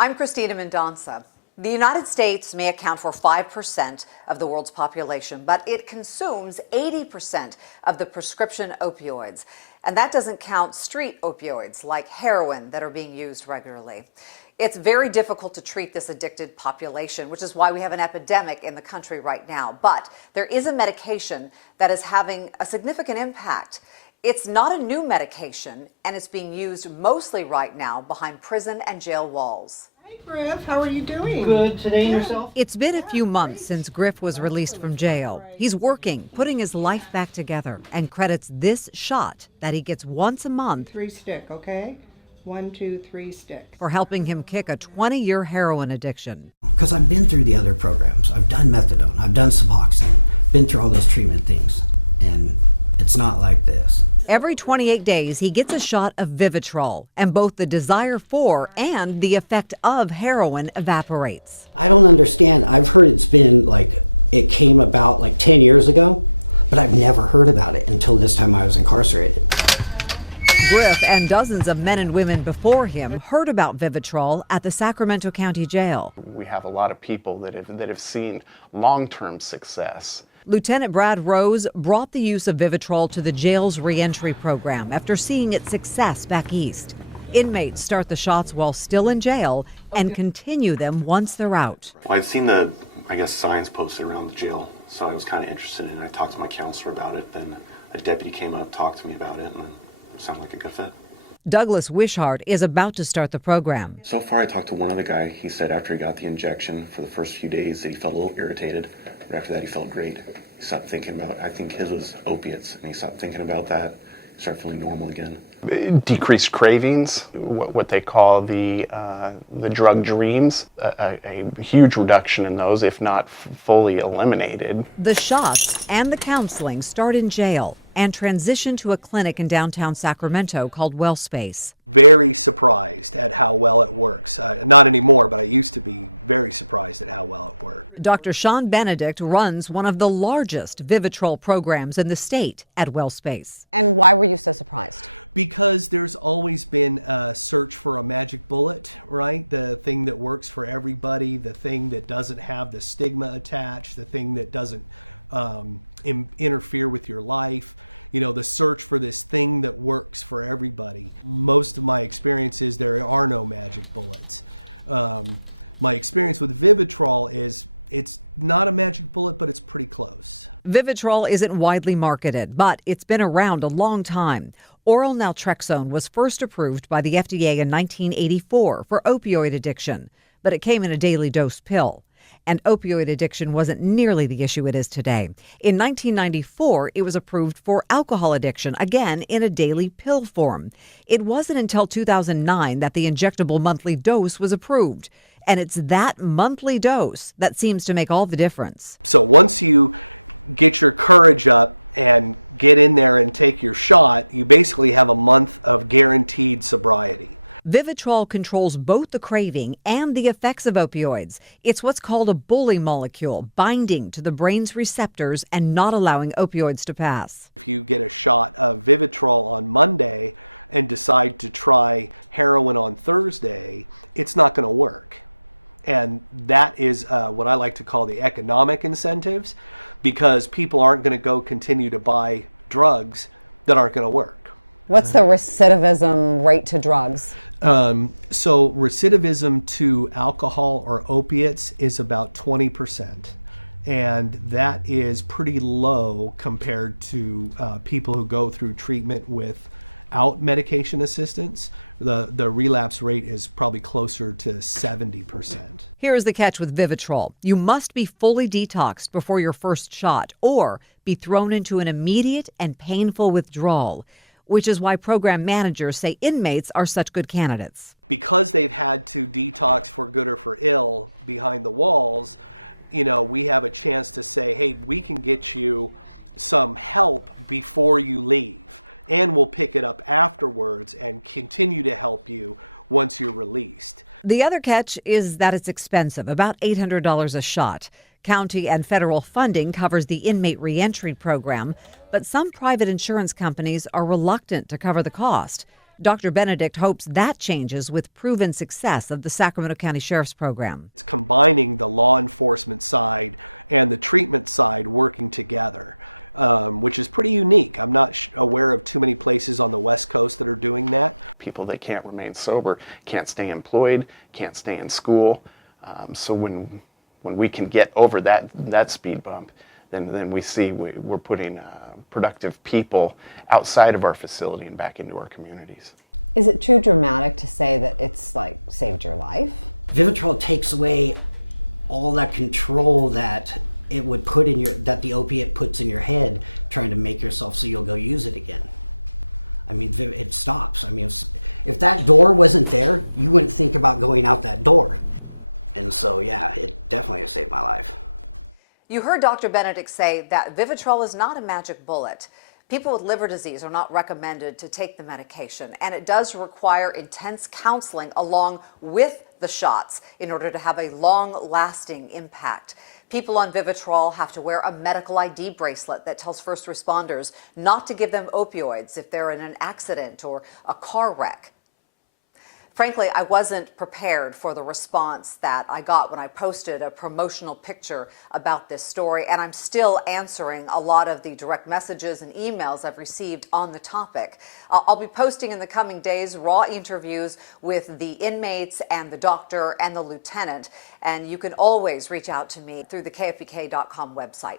I'm Christina Mendonça. The United States may account for 5% of the world's population, but it consumes 80% of the prescription opioids. And that doesn't count street opioids like heroin that are being used regularly. It's very difficult to treat this addicted population, which is why we have an epidemic in the country right now. But there is a medication that is having a significant impact. It's not a new medication, and it's being used mostly right now behind prison and jail walls. Hey, Griff, how are you doing? Good. Today and yourself? It's been a few months since Griff was released from jail. He's working, putting his life back together, and credits this shot that he gets once a month 3 stick, okay? 1, 2, 3 stick. for helping him kick a 20-year heroin addiction. Every 28 days, he gets a shot of Vivitrol, and both the desire for and the effect of heroin evaporates. I don't understand. I started experiencing it came about 10 years ago, but I haven't heard about it until this one out of heartbreak. Griff and dozens of men and women before him heard about Vivitrol at the Sacramento County Jail. We have a lot of people that have seen long-term success. Lieutenant Brad Rose brought the use of Vivitrol to the jail's reentry program after seeing its success back east. Inmates start the shots while still in jail and continue them once they're out. Well, I'd seen the, signs posted around the jail, so I was kind of interested in it. I talked to my counselor about it, then a deputy came up, talked to me about it, and it sounded like a good fit. Douglas Wishart is about to start the program. So far, I talked to one other guy. He said after he got the injection for the first few days that he felt a little irritated, but after that he felt great. He stopped thinking about, I think his was opiates, and he stopped thinking about that. He started feeling normal again. Decreased cravings, what they call the drug dreams, a huge reduction in those, if not fully eliminated. The shots and the counseling start in jail and transition to a clinic in downtown Sacramento called WellSpace. Very surprised at how well it works. Not anymore, but I used to be very surprised at how well it works. Dr. Sean Benedict runs one of the largest Vivitrol programs in the state at WellSpace. And why were you so surprised? Because there's always been a search for a magic bullet, right? The thing that works for everybody, the thing that doesn't have the stigma attached, the thing that doesn't interfere with your life. You know, the search for the thing that works for everybody. Most of my experiences, there are no magic bullets. My experience with Vivitrol is it's not a magic bullet, but it's pretty close. Vivitrol isn't widely marketed, but it's been around a long time. Oral naltrexone was first approved by the FDA in 1984 for opioid addiction, but it came in a daily dose pill. And opioid addiction wasn't nearly the issue it is today. In 1994, it was approved for alcohol addiction, again in a daily pill form. It wasn't until 2009 that the injectable monthly dose was approved. And it's that monthly dose that seems to make all the difference. So once you get your courage up and get in there and take your shot, you basically have a month of guaranteed sobriety. Vivitrol controls both the craving and the effects of opioids. It's what's called a bully molecule, binding to the brain's receptors and not allowing opioids to pass. If you get a shot of Vivitrol on Monday and decide to try heroin on Thursday, it's not going to work. And that is what I like to call the economic incentives, because people aren't going to go continue to buy drugs that aren't going to work. What's the recidivism rate to drugs? So recidivism to alcohol or opiates is about 20%, and that is pretty low compared to people who go through treatment without medication assistance. The relapse rate is probably closer to 70%. Here's the catch with Vivitrol. You must be fully detoxed before your first shot or be thrown into an immediate and painful withdrawal, which is why program managers say inmates are such good candidates. Because they've had to detox for good or for ill behind the walls, you know, we have a chance to say, hey, we can get you some help before you leave, and we'll pick it up afterwards and continue to help you once you're released. The other catch is that it's expensive, about $800 a shot. County and federal funding covers the inmate reentry program, but some private insurance companies are reluctant to cover the cost. Dr. Benedict hopes that changes with proven success of the Sacramento County Sheriff's Program. Combining the law enforcement side and the treatment side working together, which is pretty unique. I'm not aware of too many places on the West Coast that are doing that. People that can't remain sober can't stay employed, can't stay in school. So when we can get over that speed bump, then we see we're putting productive people outside of our facility and back into our communities. Is it true to now say that it's like total life? Then to take away all that control that the opiate puts in your head, trying to make yourself feel they're using it again. I mean, it stops. I mean, if that door wasn't there, you wouldn't think about going out that door. So it's very happy. You heard Dr. Benedict say that Vivitrol is not a magic bullet. People with liver disease are not recommended to take the medication, and it does require intense counseling along with the shots in order to have a long-lasting impact. People on Vivitrol have to wear a medical ID bracelet that tells first responders not to give them opioids if they're in an accident or a car wreck. Frankly, I wasn't prepared for the response that I got when I posted a promotional picture about this story, and I'm still answering a lot of the direct messages and emails I've received on the topic. I'll be posting in the coming days raw interviews with the inmates and the doctor and the lieutenant, and you can always reach out to me through the KFBK.com website.